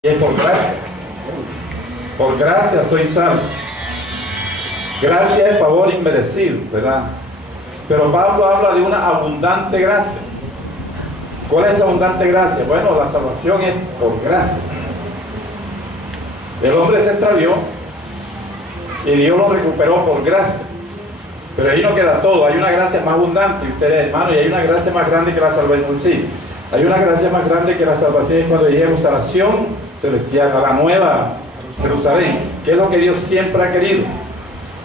Y es por gracia. Por gracia soy salvo. Gracia es favor inmerecido, ¿verdad? Pero Pablo habla de una abundante gracia. ¿Cuál es esa abundante gracia? Bueno, la salvación es por gracia. El hombre se extravió y Dios lo recuperó por gracia. Pero ahí no queda todo, hay una gracia más abundante, y ustedes hermanos, y hay una gracia más grande que la salvación. Sí, hay una gracia más grande que la salvación, es cuando llegamos a la nación celestial, a la nueva Jerusalén, que es lo que Dios siempre ha querido.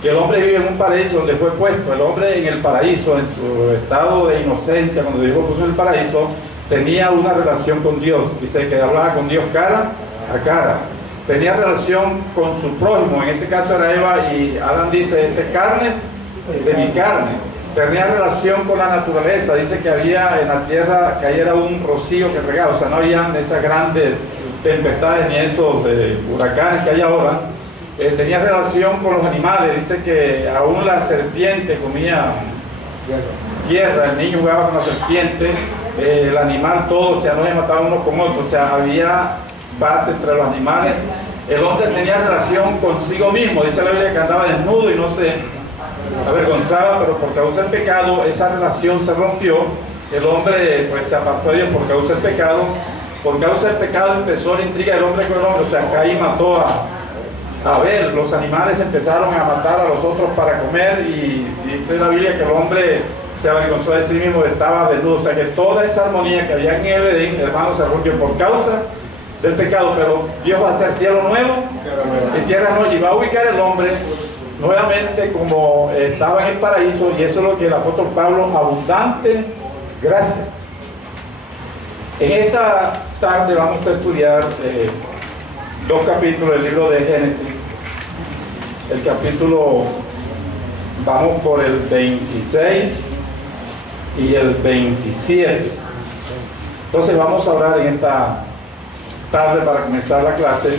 Que el hombre vive en un paraíso donde fue puesto. El hombre en el paraíso, en su estado de inocencia, cuando Dios lo puso en el paraíso, tenía una relación con Dios. Dice que hablaba con Dios cara a cara. Tenía relación con su prójimo, en ese caso era Eva, y Adán dice, este carne es de mi carne. Tenía relación con la naturaleza, dice que había en la tierra, cayera un rocío que regaba, o sea, no habían esas grandes tempestades ni esos huracanes que hay ahora. Tenía relación con los animales, dice que aún la serpiente comía tierra, el niño jugaba con la serpiente, el animal todo, o sea, no se mataban unos con otros, o sea, había paz entre los animales. El hombre tenía relación consigo mismo, dice la Biblia que andaba desnudo y no se avergonzaba, pero por causa del pecado esa relación se rompió. El hombre pues se apartó de Dios por causa del pecado. Por causa del pecado empezó la intriga del hombre con el hombre, o sea, Caín mató a Abel, los animales empezaron a matar a los otros para comer, y dice la Biblia que el hombre se avergonzó de sí mismo, estaba desnudo, o sea que toda esa armonía que había en el Edén, hermanos, se rompió por causa del pecado. Pero Dios va a hacer cielo nuevo y tierra nueva, y va a ubicar el hombre nuevamente como estaba en el paraíso, y eso es lo que el apóstol Pablo, abundante gracia. En esta tarde vamos a estudiar dos capítulos del libro de Génesis. El capítulo, vamos por el 26 y el 27. Entonces vamos a orar en esta tarde para comenzar la clase.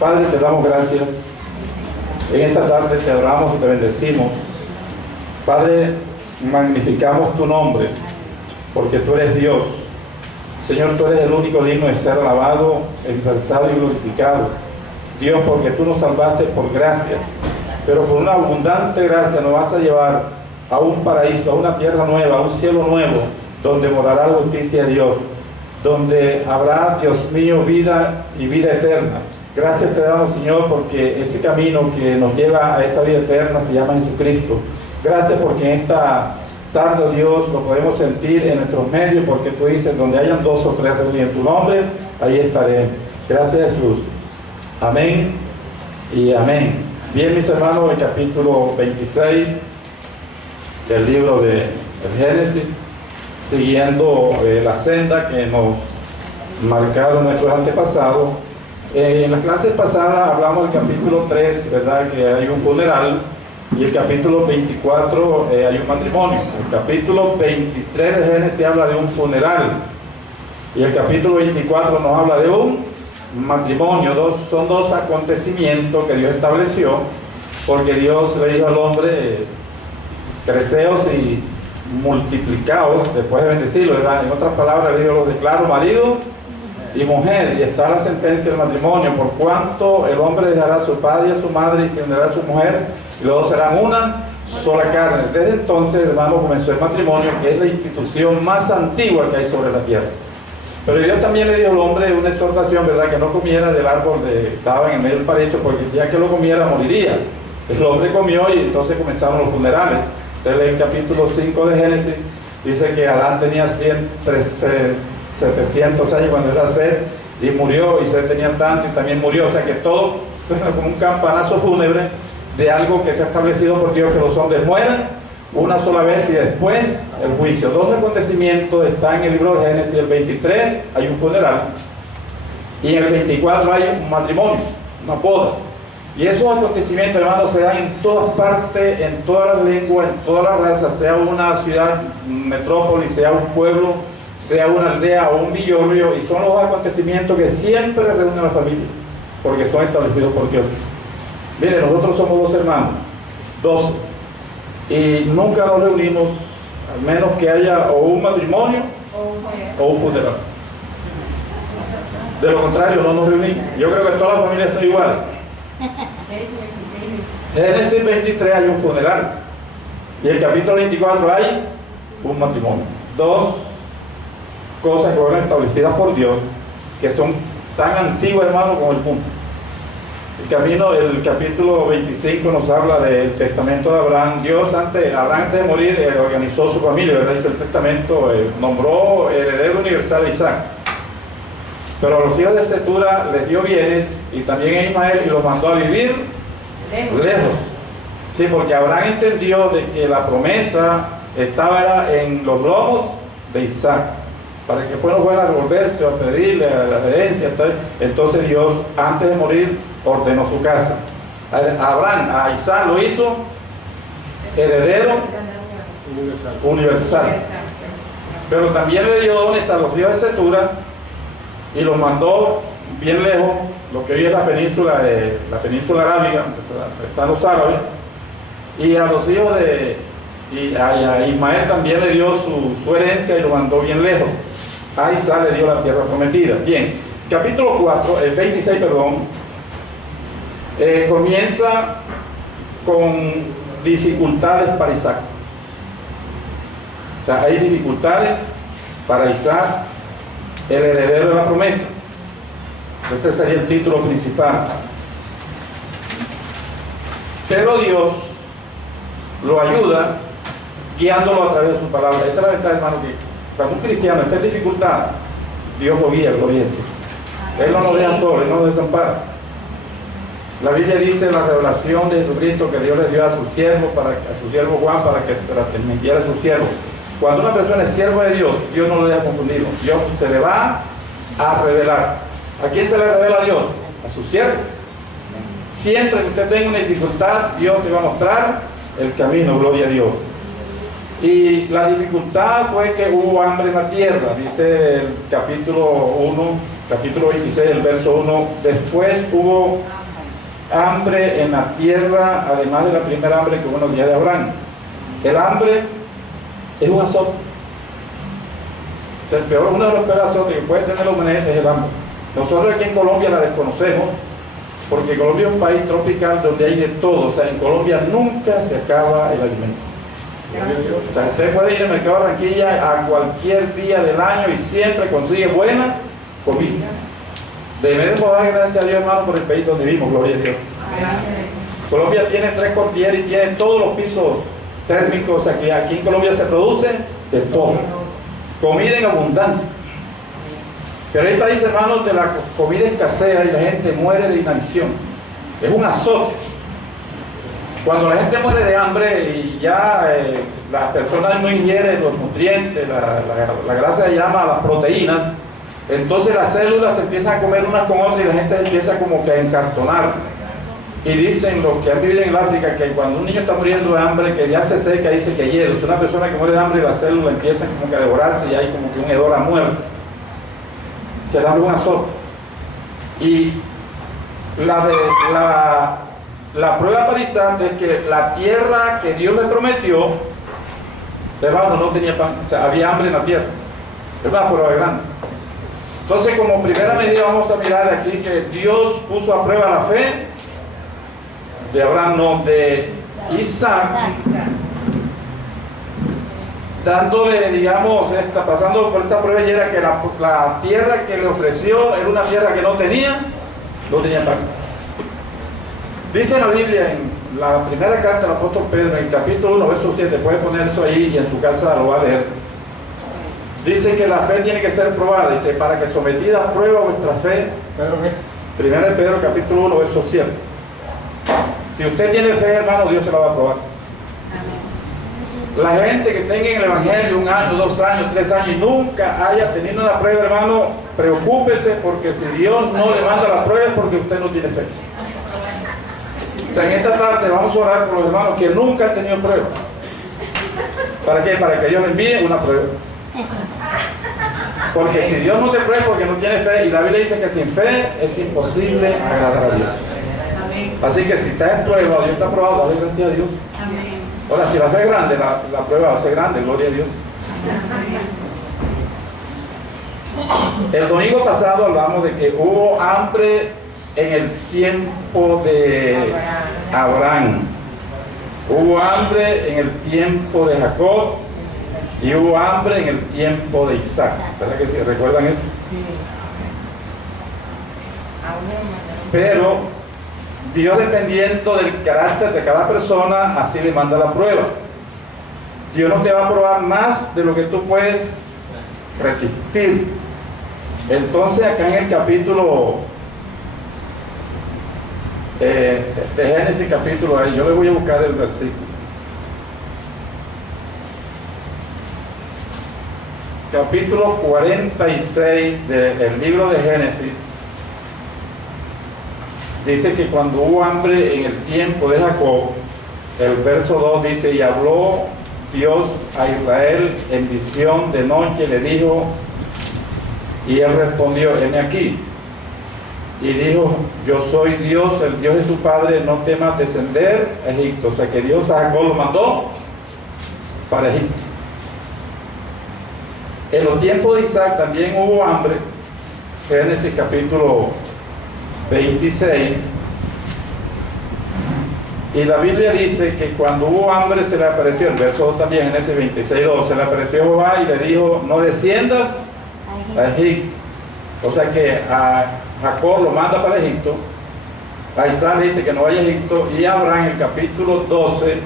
Padre, te damos gracias. En esta tarde te adoramos y te bendecimos. Padre, magnificamos tu nombre, porque tú eres Dios. Señor, tú eres el único digno de ser alabado, ensalzado y glorificado. Dios, porque tú nos salvaste por gracia, pero por una abundante gracia nos vas a llevar a un paraíso, a una tierra nueva, a un cielo nuevo, donde morará la justicia de Dios, donde habrá, Dios mío, vida y vida eterna. Gracias te damos, Señor, porque ese camino que nos lleva a esa vida eterna se llama Jesucristo. Gracias porque en esta tarde, Dios, lo podemos sentir en nuestros medios, porque tú dices, donde hayan dos o tres reunidos en tu nombre, ahí estaré. Gracias, Jesús. Amén y amén. Bien, mis hermanos, el capítulo 26 del libro de Génesis, siguiendo la senda que nos marcaron nuestros antepasados. En las clases pasadas hablamos del capítulo 3, ¿verdad? Que hay un funeral, y el capítulo 24 hay un matrimonio. El capítulo 23 de Génesis habla de un funeral, y el capítulo 24 nos habla de un matrimonio. Son dos acontecimientos que Dios estableció, porque Dios le dijo al hombre, creceos y multiplicaos, después de bendecirlo, ¿verdad? En otras palabras, le dijo, los declaro marido y mujer, y está la sentencia del matrimonio, por cuanto el hombre dejará a su padre y a su madre y se unirá a su mujer, y los dos serán una sola carne. Desde entonces, hermano, comenzó el matrimonio, que es la institución más antigua que hay sobre la tierra. Pero Dios también le dio al hombre una exhortación, ¿verdad? Que no comiera del árbol que estaba en el medio del paraíso, porque el día que lo comiera moriría. El hombre comió y entonces comenzaron los funerales. Usted lee el capítulo 5 de Génesis, dice que Adán tenía 700 años cuando era Set, y murió, y Set tenía tanto y también murió. O sea que todo como un campanazo fúnebre de algo que está establecido por Dios, que los hombres mueran una sola vez y después el juicio. Dos acontecimientos están en el libro de Génesis. El 23 hay un funeral, y en el 24 hay un matrimonio, unas bodas. Y esos acontecimientos, hermanos, se dan en todas partes, en todas las lenguas, en todas las razas, sea una ciudad, metrópoli, sea un pueblo, sea una aldea o un villorrio, y son los acontecimientos que siempre reúnen a la familia, porque son establecidos por Dios. Mire, nosotros somos dos hermanos, 12, y nunca nos reunimos, al menos que haya o un matrimonio o un funeral. De lo contrario, no nos reunimos. Yo creo que todas las familias son iguales. Génesis 23 hay un funeral. Y el capítulo 24 hay un matrimonio. Dos cosas que fueron establecidas por Dios, que son tan antiguas, hermano, como el mundo. El capítulo 25 nos habla del testamento de Abraham. Abraham antes de morir organizó su familia, ¿verdad? Dice el testamento, nombró heredero universal a Isaac. Pero a los hijos de Cetura les dio bienes y también a Ismael y los mandó a vivir lejos. Sí, porque Abraham entendió de que la promesa estaba en los lomos de Isaac, para que después no fuera a volverse a pedirle la herencia. Entonces Dios, antes de morir, ordenó su casa. A Isaac lo hizo heredero universal. Pero también le dio dones a los hijos de Cetura y los mandó bien lejos, lo que hoy es la península arábiga, están los árabes, y a los hijos a Ismael también le dio su herencia y lo mandó bien lejos. A Isaac le dio la tierra prometida. Bien, capítulo 4, el 26, comienza con dificultades para Isaac. O sea, hay dificultades para Isaac, el heredero de la promesa. Ese sería el título principal. Pero Dios lo ayuda guiándolo a través de su palabra. Esa es la ventaja, hermano, que cuando un cristiano está en dificultad, Dios lo guía, gloria a Jesús. Él no nos deja solo, Él no nos desampara. La Biblia dice en la revelación de Jesucristo que Dios le dio a su siervo Juan para que se la transmitiera a su siervo. Cuando una persona es siervo de Dios, Dios no lo deja confundido. Dios se le va a revelar. ¿A quién se le revela a Dios? A sus siervos. Siempre que usted tenga una dificultad, Dios te va a mostrar el camino, gloria a Dios. Y la dificultad fue que hubo hambre en la tierra, dice el capítulo 26, el verso 1. Después hubo hambre en la tierra, además de la primera hambre que hubo en los días de Abraham. El hambre es un azote. Uno de los peores azotes que puede tener la humanidad es el hambre. Nosotros aquí en Colombia la desconocemos, porque Colombia es un país tropical donde hay de todo. O sea, en Colombia nunca se acaba el alimento. O sea, usted puede ir al mercado de Barranquilla a cualquier día del año y siempre consigue buena comida. Debemos dar gracias a Dios, hermano, por el país donde vivimos, gloria a Dios. Colombia tiene 3 cordilleras y tiene todos los pisos térmicos. O sea, que aquí en Colombia se produce de todo. Comida en abundancia. Pero hay países, hermanos, donde la comida escasea y la gente muere de inanición. Es un azote. Cuando la gente muere de hambre y ya las personas no ingieren los nutrientes, la grasa se llama las proteínas, entonces las células se empiezan a comer unas con otras y la gente empieza como que a encartonar. Y dicen los que han vivido en África que cuando un niño está muriendo de hambre, que ya se seca, dice que hielo. Si una persona que muere de hambre, las células empiezan como que a devorarse y hay como que un hedor a muerte. Se da un azote. Y la prueba para Isaac es que la tierra que Dios le prometió, hermano, no tenía pan. O sea, había hambre en la tierra. Es una prueba grande. Entonces, como primera medida, vamos a mirar aquí que Dios puso a prueba la fe de Abraham, no, de Isaac, dándole, digamos, pasando por esta prueba, y era que la tierra que le ofreció era una tierra que no tenía pan. Dice la Biblia en la primera carta del apóstol Pedro, en el capítulo 1, verso 7, puede poner eso ahí y en su casa lo va a leer. Dice que la fe tiene que ser probada, dice, para que sometida a prueba vuestra fe. Primera de Pedro, capítulo 1, verso 7. Si usted tiene fe, hermano, Dios se la va a probar. La gente que tenga en el Evangelio 1 año, 2 años, 3 años y nunca haya tenido una prueba, hermano, preocúpese, porque si Dios no le manda la prueba es porque usted no tiene fe. O sea, en esta tarde vamos a orar por los hermanos que nunca han tenido prueba. ¿Para qué? Para que Dios le envíe una prueba. Porque si Dios no te prueba porque no tiene fe, y la Biblia dice que sin fe es imposible agradar a Dios. Así que si estás en prueba, Dios está probado, dale gracias a Dios. Ahora, si la fe es grande, la prueba va a ser grande, gloria a Dios. El domingo pasado hablamos de que hubo hambre en el tiempo de Abraham. Hubo hambre en el tiempo de Jacob y hubo hambre en el tiempo de Isaac. ¿Verdad que sí? ¿Recuerdan eso? Sí. Pero Dios, dependiendo del carácter de cada persona, así le manda la prueba. Dios no te va a probar más de lo que tú puedes resistir. Entonces acá en el capítulo de Génesis capítulo, yo le voy a buscar el versículo. Capítulo 46 del libro de Génesis. Dice que cuando hubo hambre en el tiempo de Jacob, el verso 2 dice: y habló Dios a Israel en visión de noche, le dijo, y él respondió: heme aquí. Y dijo: yo soy Dios, el Dios de tu padre, no temas descender a Egipto. O sea que Dios a Jacob lo mandó para Egipto. En los tiempos de Isaac también hubo hambre. Génesis capítulo 26. Y la Biblia dice que cuando hubo hambre se le apareció, el verso 2 también, Génesis 26:2, se le apareció Jehová y le dijo: no desciendas a Egipto. O sea que a Jacob lo manda para Egipto, a Isaac le dice que no vaya a Egipto, y a Abraham en el capítulo 12,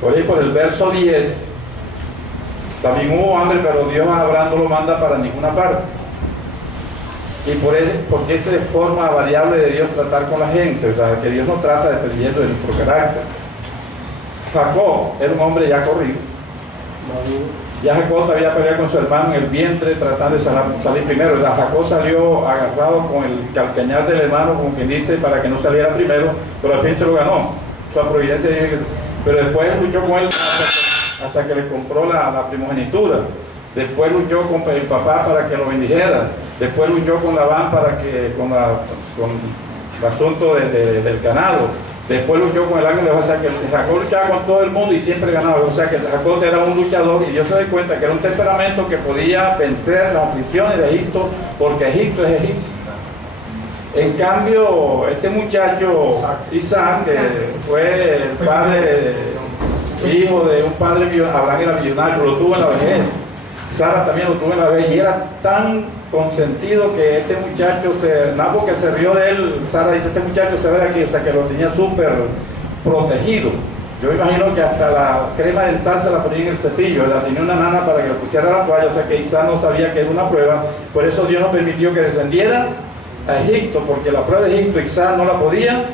por ahí por el verso 10, también hubo hambre, pero Dios a Abraham no lo manda para ninguna parte. Y porque esa es forma variable de Dios tratar con la gente, o sea, que Dios no trata dependiendo de nuestro carácter. Jacob era un hombre ya corrido. Ya Jacob había peleado con su hermano en el vientre tratando de salir primero, ¿verdad? Jacob salió agarrado con el calcañar del hermano, como quien dice, para que no saliera primero, pero al fin se lo ganó. Su providencia dice que... Pero después luchó con él hasta que le compró la primogenitura. Después luchó con el papá para que lo bendijera. Después luchó con Labán con el asunto del ganado. Después luchó con el ángel. O sea que Jacob luchaba con todo el mundo y siempre ganaba. O sea que Jacob era un luchador, y Dios se da cuenta que era un temperamento que podía vencer las aflicciones de Egipto, porque Egipto es Egipto. En cambio, este muchacho Isaac, que fue el padre, hijo de un padre millonario, Abraham era millonario, lo tuvo en la vejez. Sara también lo tuvo en la vejez, y era tan consentido que este muchacho Nabo que se rió de él. Sara dice: este muchacho se ve de aquí, o sea que lo tenía súper protegido. Yo imagino que hasta la crema dental se la ponía en el cepillo, la tenía una nana para que le pusiera la toalla, o sea que Isaac no sabía que era una prueba. Por eso Dios no permitió que descendiera a Egipto, porque la prueba de Egipto Isaac no la podía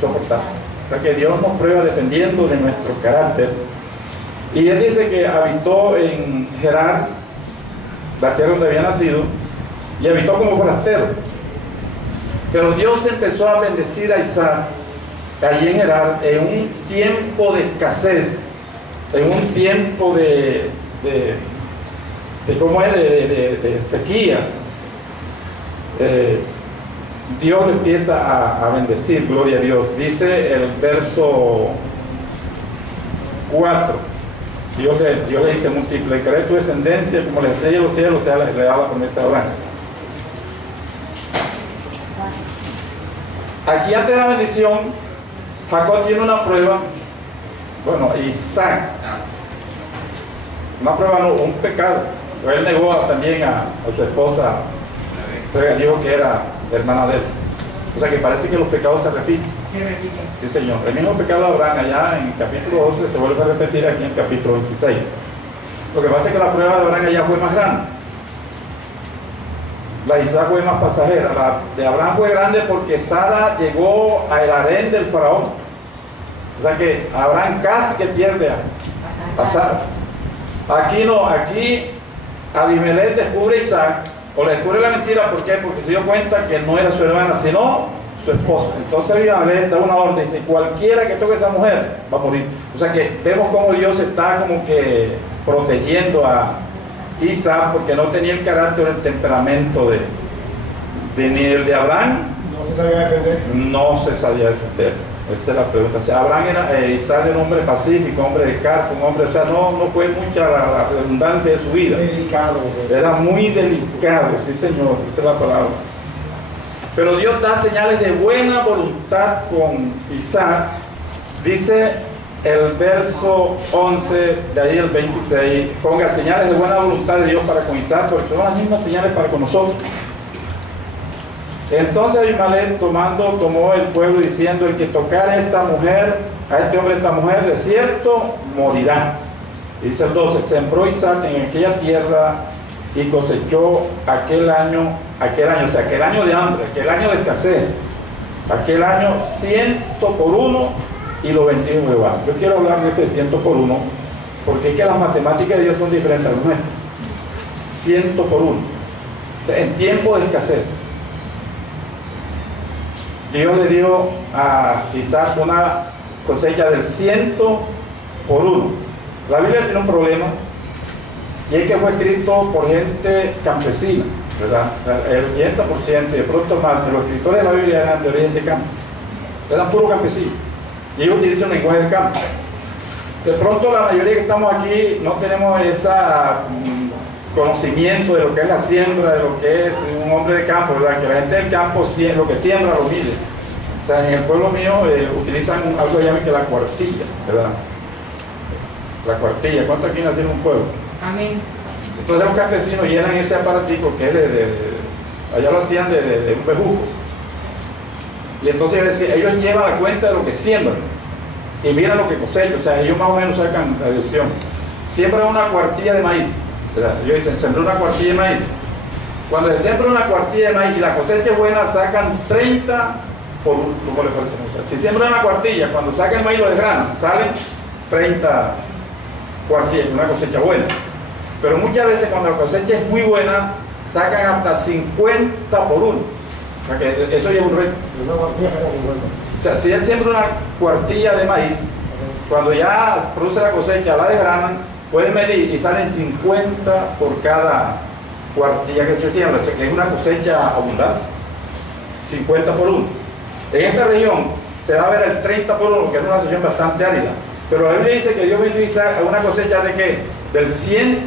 soportar. O sea que Dios nos prueba dependiendo de nuestro carácter. Y él dice que habitó en Gerar, la tierra donde había nacido, y habitó como forastero. Pero Dios empezó a bendecir a Isaac allí en Gerar en un tiempo de escasez, en un tiempo de sequía. Dios le empieza a bendecir, gloria a Dios. Dice el verso 4. Dios le dice: multiplicaré tu descendencia como la estrella de los cielos. O sea, le da la promesa a Abraham. Aquí, antes de la bendición, Jacob tiene una prueba. Bueno, Isaac, una prueba, no, un pecado. Él negó también a su esposa, dijo que era hermana de él. O sea que parece que los pecados se repiten. Sí, señor. El mismo pecado de Abraham allá en el capítulo 12 se vuelve a repetir aquí en el capítulo 26. Lo que pasa es que la prueba de Abraham allá fue más grande. La de Isaac fue más pasajera. La de Abraham fue grande porque Sara llegó al harén del faraón. O sea que Abraham casi que pierde a Sara. Aquí no, aquí Abimelech descubre a Isaac, o le descubre la mentira. ¿Por qué? Porque se dio cuenta que no era su hermana, sino su esposa. Entonces Abimelech da una orden, dice: cualquiera que toque a esa mujer va a morir. O sea que vemos cómo Dios está como que protegiendo a Isaac, porque no tenía el carácter o el temperamento ni el de Abraham. No se sabía defender. No se sabía defender. Esa es la pregunta. O sea, Abraham era, Isaac era un hombre pacífico, hombre de campo, un hombre, o sea, no fue mucha la redundancia de su vida. Delicado. Era muy delicado, sí señor, esa es la palabra. Pero Dios da señales de buena voluntad con Isaac. Dice el verso 11, de ahí el 26, ponga señales de buena voluntad de Dios para con Isaac, porque son las mismas señales para con nosotros. Entonces Abimelech tomó el pueblo diciendo: el que tocare a esta mujer, a este hombre, esta mujer, de cierto morirá. Y dice el 12: sembró Isaac en aquella tierra y cosechó aquel año, o sea, aquel año de hambre, aquel año de escasez, aquel año 100 por 1, y lo bendijo Jehová. Yo quiero hablar de este 100 por 1, porque es que las matemáticas de Dios son diferentes a las nuestras. 100 por 1, o sea, en tiempo de escasez. Dios le dio a Isaac una cosecha del 100 por 1. La Biblia tiene un problema, y es que fue escrito por gente campesina, ¿verdad? O sea, el 80% y de pronto más de los escritores de la Biblia eran de origen de campo, eran puros campesinos, y ellos utilizan un lenguaje de campo. De pronto la mayoría que estamos aquí no tenemos ese conocimiento de lo que es la siembra, de lo que es un hombre de campo, ¿verdad? Que la gente del campo lo que siembra lo mide. O sea, en el pueblo mío utilizan algo que llaman que la cuartilla, ¿verdad? La cuartilla. ¿Cuántos aquí nacieron en un pueblo? Amén. Entonces los campesinos llenan ese aparatico que es allá lo hacían de un bejuco. Y entonces ellos llevan la cuenta de lo que siembran y miran lo que cosechan. O sea, ellos más o menos sacan la deducción. Siembran una cuartilla de maíz, ¿verdad? Ellos dicen: sembró una cuartilla de maíz. Cuando se siembra una cuartilla de maíz y la cosecha es buena, sacan 30 por un, ¿cómo le parece? O sea, si siembran una cuartilla, cuando sacan el maíz lo desgranan, salen 30 cuartillas, una cosecha buena. Pero muchas veces cuando la cosecha es muy buena, sacan hasta 50 por 1. O sea que eso lleva un reto. O sea, si él siembra una cuartilla de maíz, cuando ya produce la cosecha, la desgranan, pueden medir y salen 50 por cada cuartilla que se siembra. O sea que es una cosecha abundante. 50 por 1. En esta región se va a ver el 30 por 1, que es una región bastante árida. Pero la Biblia dice que Dios bendice a una cosecha de ¿qué? Del 100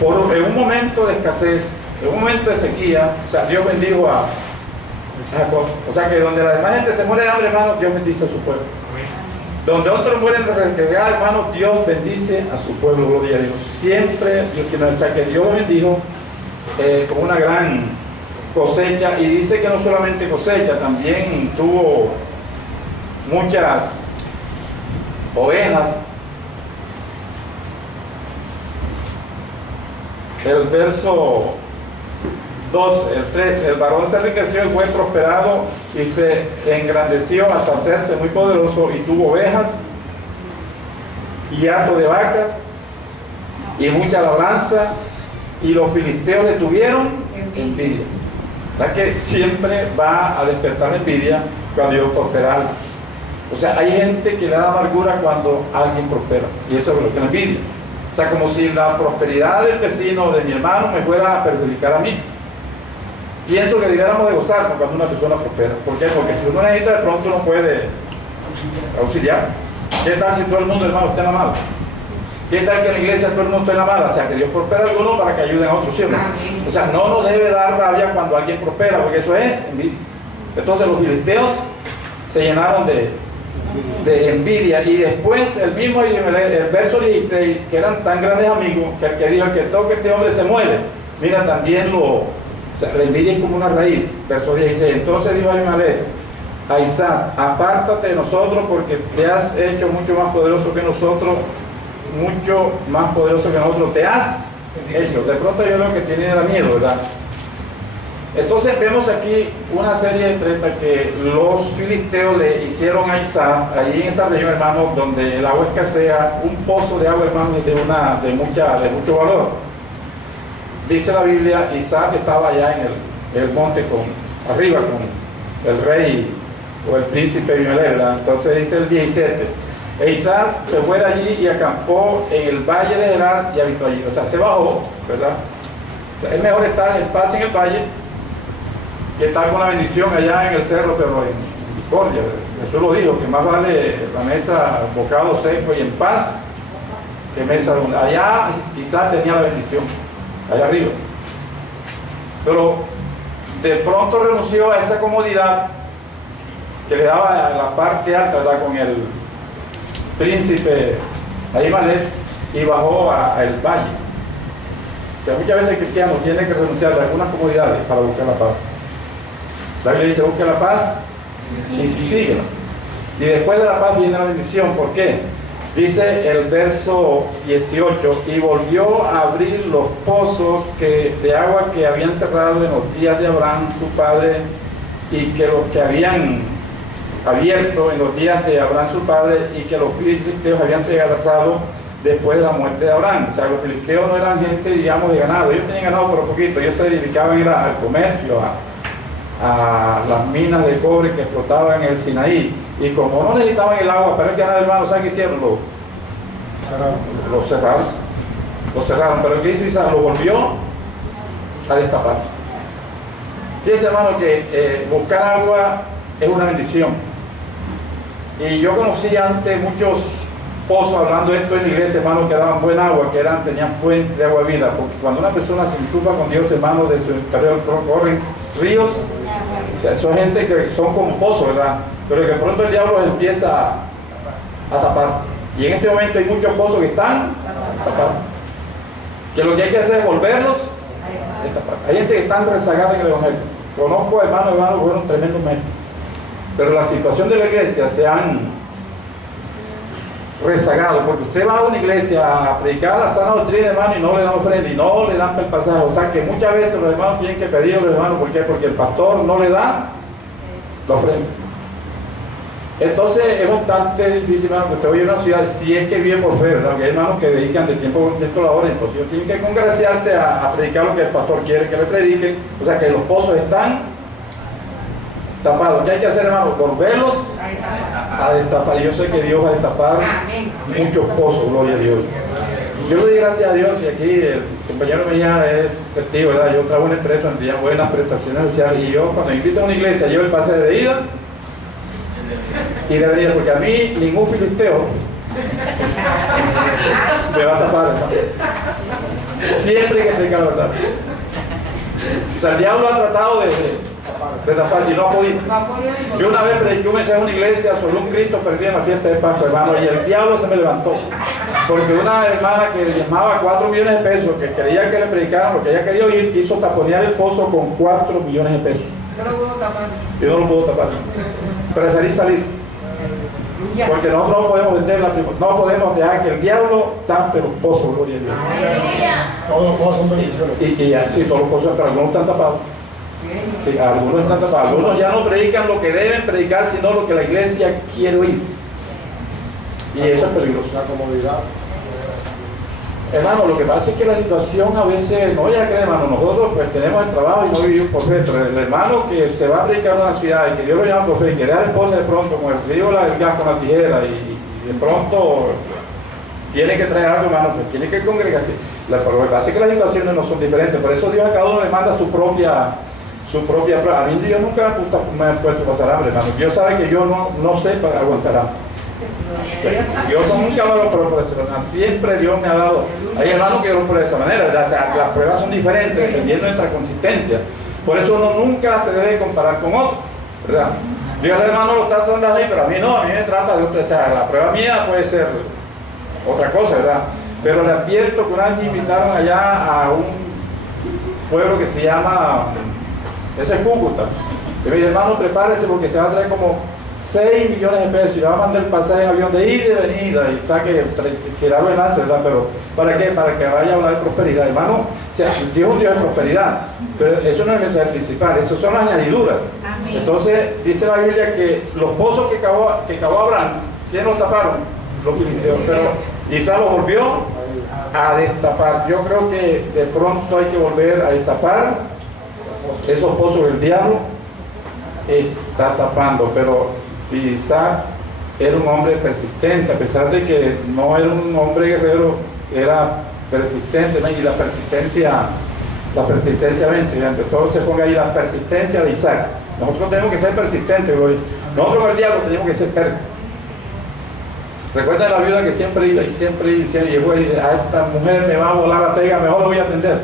por 1. En un momento de escasez, en un momento de sequía, o sea, Dios bendijo a Jacob. O sea que donde la demás gente se muere de hambre, hermano, Dios bendice a su pueblo. Donde otros mueren de requerir, hermano, Dios bendice a su pueblo, gloria a Dios. Siempre Dios tiene, o sea que Dios lo bendijo con una gran cosecha. Y dice que no solamente cosecha, también tuvo muchas ovejas. El verso 2, el 3: el varón se enriqueció y fue prosperado y se engrandeció hasta hacerse muy poderoso, y tuvo ovejas y hato de vacas y mucha labranza, y los filisteos le tuvieron envidia. O sea que siempre va a despertar envidia cuando Dios prospera algo. O sea, hay gente que le da amargura cuando alguien prospera, y eso es lo que le envidia. O sea, como si la prosperidad del vecino o de mi hermano me fuera a perjudicar a mí. Pienso que debiéramos de gozarnos cuando una persona prospera. ¿Por qué? Porque si uno necesita, de pronto uno puede auxiliar. ¿Qué tal si todo el mundo, hermano, está en la mala? ¿Qué tal que en la iglesia todo el mundo está en la mala? O sea, que Dios prospera a algunos para que ayuden a otros, ¿sí o no? O sea, no nos debe dar rabia cuando alguien prospera, porque eso es envidia. Entonces los filisteos se llenaron de envidia. Y después el mismo el verso 16, que eran tan grandes amigos, que el que dijo: el que toque a este hombre se muere. Mira, también o sea, la envidia es como una raíz. Verso 16: entonces dijo Abimelech a Isaac: apártate de nosotros, porque te has hecho mucho más poderoso que nosotros, mucho más poderoso que nosotros te has hecho. De pronto yo creo que tiene miedo, ¿verdad? Entonces vemos aquí una serie de tretas que los filisteos le hicieron a Isaac, allí en esa región, hermano, donde el agua escasea, un pozo de agua, hermano, de mucho valor. Dice la Biblia: Isaac estaba allá en el monte arriba con el rey o el príncipe Abimelech, ¿verdad? Entonces dice el 17: e Isaac se fue de allí y acampó en el valle de Gerar y habitó allí. O sea, se bajó, ¿verdad? O sea, es mejor estar en paz en el valle que estar con la bendición allá en el cerro, pero misericordia. Jesús lo dijo, que más vale la mesa bocado seco y en paz que mesa donde. Allá Isaac tenía la bendición, allá arriba. Pero de pronto renunció a esa comodidad que le daba la parte alta, ¿verdad?, con el príncipe Ahimelech, y bajó al valle. O sea, muchas veces el cristiano tiene que renunciar a algunas comodidades para buscar la paz. La Biblia dice: busque la paz y síguela. Y después de la paz viene la bendición. ¿Por qué? Dice el verso 18: y volvió a abrir los pozos de agua que habían cerrado en los días de Abraham su padre, y que los que habían abierto en los días de Abraham su padre, y que los filisteos habían cerrado después de la muerte de Abraham. O sea, los filisteos no eran gente, digamos, de ganado. Ellos tenían ganado por poquito. Ellos se dedicaban al comercio, a las minas de cobre que explotaban en el Sinaí. Y como no necesitaban el agua para el ganado, hermano, ¿saben qué hicieron? Lo cerraron. Pero ¿qué hizo Isaac? Lo volvió a destapar. Fíjense, hermano, que buscar agua es una bendición. Y yo conocí antes muchos pozos, hablando de esto en la iglesia, hermano, que daban buen agua, tenían fuente de agua de vida. Porque cuando una persona se enchufa con Dios, hermano, de su interior corren ríos. O sea, son gente que son como pozos, ¿verdad? Pero que pronto el diablo los empieza a tapar. Y en este momento hay muchos pozos que están tapados. Que lo que hay que hacer es volverlos a tapar. Hay gente que está rezagada en el evangelio. Conozco hermanos que fueron tremendos maestros. Pero la situación de la iglesia se han rezagado, porque usted va a una iglesia a predicar la sana doctrina, hermano, y no le dan ofrenda, y no le dan el pasaje. O sea que muchas veces los hermanos tienen que pedir a los hermanos. ¿Por qué? Porque el pastor no le da la ofrenda. Entonces es bastante difícil, hermano, que usted vaya a una ciudad, si es que vive por fe, ¿verdad? Porque hay hermanos que dedican de tiempo en tiempo la hora, entonces ellos tienen que congraciarse a predicar lo que el pastor quiere que le prediquen. O sea que los pozos están tapados. ¿Qué hay que hacer, hermano? Volverlos a destapar. Y yo sé que Dios va a destapar muchos pozos, gloria a Dios. Yo le doy gracias a Dios, y aquí el compañero Mejía es testigo, ¿verdad? Yo trabajo en una empresa donde tenía buenas prestaciones sociales, y yo cuando me invito a una iglesia llevo el pase de ida y de venida, porque a mí ningún filisteo me va a tapar, hermano. Siempre hay que explicar la verdad. O sea, el diablo ha tratado de tapar y no ha podido. Yo una vez prediqué un mensaje en una iglesia sobre un Cristo perdido en la fiesta de Pascua, hermano, y el diablo se me levantó. Porque una hermana que llamaba 4 millones de pesos, que creía que le predicaran lo que ella quería oír, quiso taponear el pozo con 4 millones de pesos. Yo no lo puedo tapar. Preferí salir. Porque nosotros no podemos vender no podemos dejar que el diablo tape los pozos, gloria a Dios. Todos los pozos son bendiciones. Y así, todos los pozos, pero algunos están tapados. Sí, algunos están tapados. Algunos ya no predican lo que deben predicar, sino lo que la iglesia quiere oír. Y eso es peligroso. La comodidad. Hermano, lo que pasa es que la situación a veces, no ya cree, hermano, nosotros pues tenemos el trabajo y no vivimos por fe, pero el hermano que se va a predicar a una ciudad y que Dios lo llama por fe, y que deja la esposa de pronto con el frío del gas con la tijera, y de pronto tiene que traer algo, hermano, pues tiene que congregarse. Lo que pasa es que las situaciones no son diferentes, por eso Dios a cada uno le manda su propia prueba. A mí Dios nunca me ha puesto a pasar hambre, hermano. Dios sabe que yo no sé para aguantar hambre. Dios nunca me lo probó por esa manera. Siempre Dios me ha dado. Hay hermanos que yo lo pruebo de esa manera, ¿verdad? O sea, las pruebas son diferentes dependiendo de nuestra consistencia. Por eso uno nunca se debe comparar con otro, ¿verdad? Dios al hermano lo trata de a mí, pero a mí no, a mí me trata de otra. O sea, la prueba mía puede ser otra cosa, ¿verdad? Pero le advierto que una vez me invitaron allá a un pueblo que se llama, ese es Cúcuta. Y me dice, hermano, prepárese porque se va a traer como 6 millones de pesos y le va a mandar el pasaje en avión de ida y de venida y saque, tirarlo en alza, ¿verdad? Pero ¿para qué? Para que vaya a hablar de prosperidad, hermano. O sea, Dios es un Dios de prosperidad, pero eso no es el mensaje principal, eso son las añadiduras. Amén. Entonces dice la Biblia que los pozos que cavó Abraham, ¿quiénes los taparon? Los filisteos, pero Isaac los volvió a destapar. Yo creo que de pronto hay que volver a destapar esos pozos del diablo está tapando, pero Isaac era un hombre persistente, a pesar de que no era un hombre guerrero, era persistente, ¿no? Y la persistencia vence. Entonces se ponga ahí la persistencia de Isaac. Nosotros tenemos que ser persistentes, gloria. Nosotros con el diablo tenemos que ser tercos. Recuerda la viuda que siempre iba y siempre iba y llegó y dice, a esta mujer me va a volar la pega, mejor lo voy a atender.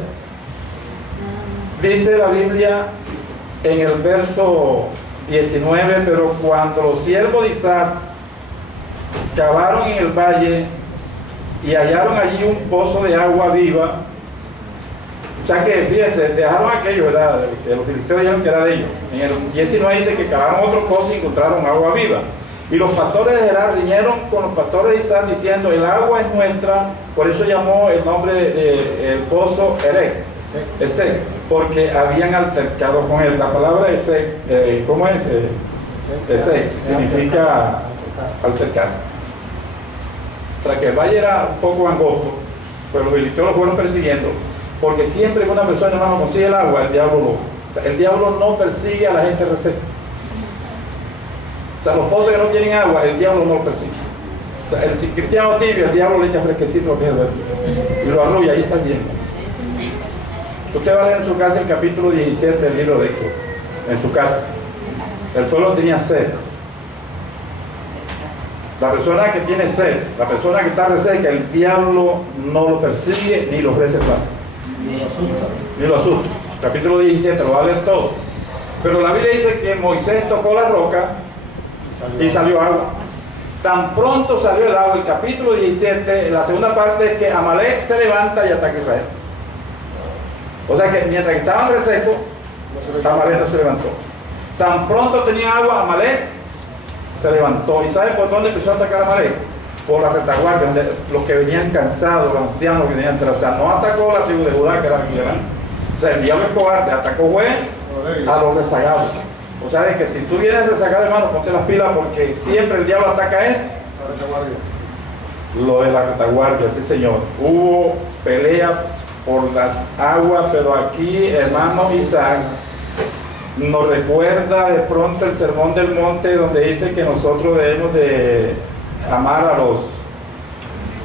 Dice la Biblia en el verso 19, pero cuando los siervos de Isaac cavaron en el valle y hallaron allí un pozo de agua viva, o sea que, fíjense, dejaron aquello, ¿verdad? Que los filisteos dijeron que era de ellos. En el 19 dice que cavaron otro pozo y encontraron agua viva. Y los pastores de Gerar riñeron con los pastores de Isaac diciendo, el agua es nuestra, por eso llamó el nombre del pozo Esek, porque habían altercado con él. La palabra Esek, ¿cómo es? Esek significa altercar. O sea que el valle era un poco angosto, pero los filisteos lo fueron persiguiendo, porque siempre que una persona, hermano, consigue el agua, el diablo no persigue a la gente reseca. O sea, los pozos que no tienen agua, el diablo no lo persigue. O sea, el cristiano tibio, el diablo le echa fresquecito y lo arrulla, ahí está bien. Usted va a leer en su casa el capítulo 17 del libro de Éxodo, en su casa. El pueblo tenía sed. La persona que tiene sed, la persona que está reseca, el diablo no lo persigue ni lo ofrece plata. Ni lo asusta. Capítulo 17, lo va a leer todo. Pero la Biblia dice que Moisés tocó la roca y salió agua. Tan pronto salió el agua, el capítulo 17, la segunda parte es que Amalek se levanta y ataca a Israel. O sea que mientras que estaban resecos, Amalek no se levantó. Tan pronto tenía agua, Amalek se levantó. ¿Y saben por dónde empezó a atacar Amalek? Por la retaguardia, donde los que venían cansados, los ancianos que venían atrás. O sea, no atacó a la tribu de Judá, que era la que eran. O sea, el diablo es cobarde, atacó a los rezagados. O sea, de que si tú vienes rezagado, hermano, ponte las pilas, porque siempre el diablo ataca es lo de la retaguardia, sí señor. Hubo pelea por las aguas, pero aquí, hermano Isaac nos recuerda de pronto el sermón del monte, donde dice que nosotros debemos de amar a los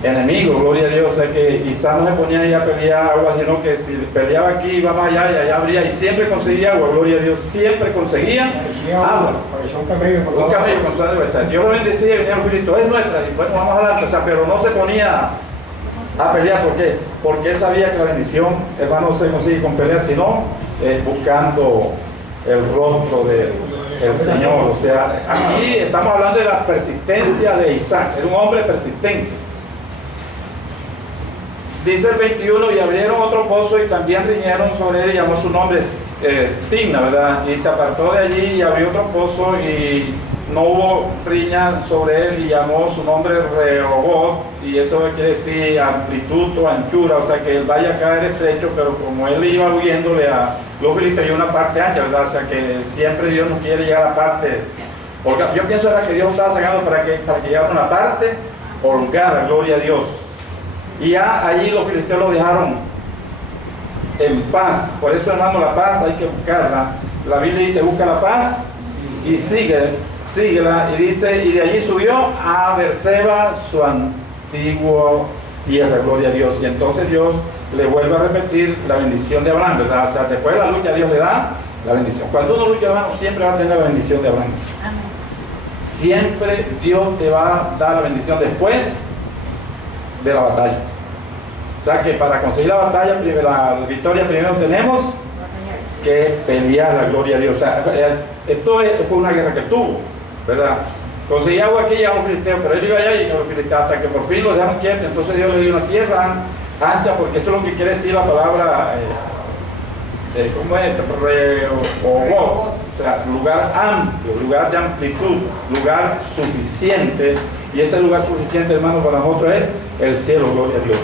enemigos, gloria a Dios. O sea que Isaac no se ponía ahí a pelear agua, sino que si peleaba aquí iba más allá y allá abría y siempre conseguía agua, gloria a Dios, siempre conseguía agua. Un camello con su adversario. Dios lo bendecía y venía los filisteos, es nuestra, y bueno, vamos adelante. O sea, pero no se ponía a pelear. ¿Por qué? Porque él sabía que la bendición, hermano, no se consigue con peleas, sino buscando el rostro del Señor. O sea, aquí estamos hablando de la persistencia de Isaac. Era un hombre persistente. Dice el 21, y abrieron otro pozo y también riñeron sobre él, y llamó su nombre Timna, ¿verdad? Y se apartó de allí y abrió otro pozo y no hubo riña sobre él, y llamó su nombre Rehoboth, y eso quiere decir amplitud o anchura. O sea que el valle acá era estrecho, pero como él iba huyéndole a los filisteos, hay una parte ancha, ¿verdad? O sea que siempre Dios no quiere llegar a partes holgadas. Yo pienso era que Dios estaba sacando para que llegara a una parte holgada, gloria a Dios. Y ya allí los filisteos lo dejaron en paz. Por eso, hermano, la paz hay que buscarla. La Biblia dice, busca la paz y síguela. Y dice, y de allí subió a Beerseba, su antigua tierra, gloria a Dios. Y entonces Dios le vuelve a repetir la bendición de Abraham, ¿verdad? O sea, después de la lucha Dios le da la bendición. Cuando uno lucha, hermano, siempre va a tener la bendición de Abraham. Siempre Dios te va a dar la bendición después de la batalla. O sea que para conseguir la batalla, la victoria, primero tenemos que pelear, la gloria a Dios. O sea, esto fue una guerra que tuvo, ¿verdad? Conseguía agua aquí y a los filisteos, pero él iba allá y a los filisteos, hasta que por fin lo dejaron quieto. Entonces Dios le dio una tierra ancha, porque eso es lo que quiere decir la palabra, ¿cómo es? Rehoboth. O sea, lugar amplio, lugar de amplitud, lugar suficiente. Y ese lugar suficiente, hermano, para nosotros es el cielo, gloria a Dios.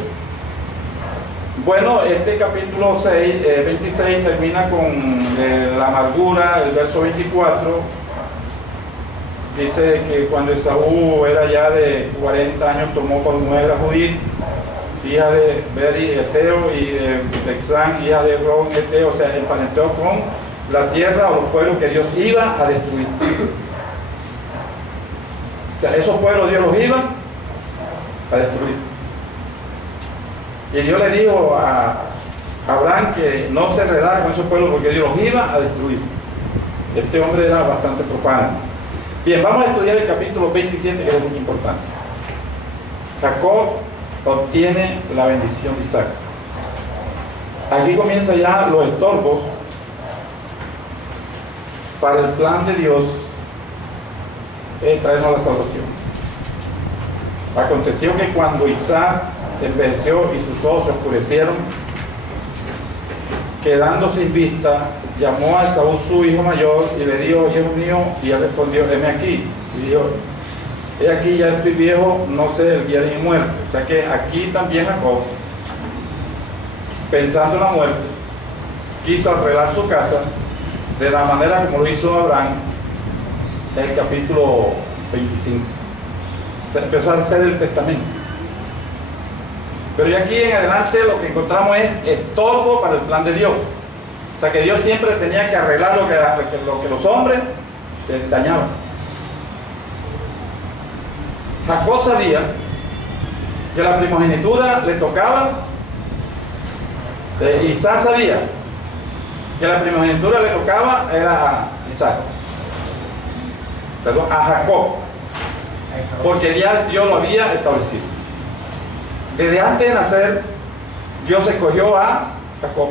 Bueno, este capítulo 26 termina con la amargura, el verso 24. Dice que cuando Esaú era ya de 40 años, tomó por mujer a Judith, hija de Beri Eteo, y de Bexán, hija de Ron Eteo. O sea, emparentó con la tierra o los pueblos que Dios iba a destruir. O sea, esos pueblos Dios los iba a destruir. Y Dios le dijo a Abraham que no se enredara con esos pueblos, porque Dios los iba a destruir. Este hombre era bastante profano. Bien, vamos a estudiar el capítulo 27, que es de mucha importancia. Jacob obtiene la bendición de Isaac. Aquí comienza ya los estorbos para el plan de Dios traernos la salvación. Aconteció que cuando Isaac envejeció y sus ojos se oscurecieron, quedando sin vista, llamó a Esaú su hijo mayor y le dijo: hijo mío, y él respondió: heme aquí. Y dijo: he aquí, ya estoy viejo, no sé el día de mi muerte. O sea que aquí también Jacob, pensando en la muerte, quiso arreglar su casa de la manera como lo hizo Abraham en el capítulo 25. O sea, empezó a hacer el testamento. Pero ya aquí en adelante lo que encontramos es estorbo para el plan de Dios. O sea que Dios siempre tenía que arreglar lo que los hombres dañaban. Jacob sabía que la primogenitura le tocaba. Isaac sabía que la primogenitura le tocaba era a Isaac. Perdón, a Jacob. Porque ya Dios lo había establecido. Desde antes de nacer, Dios escogió a Jacob.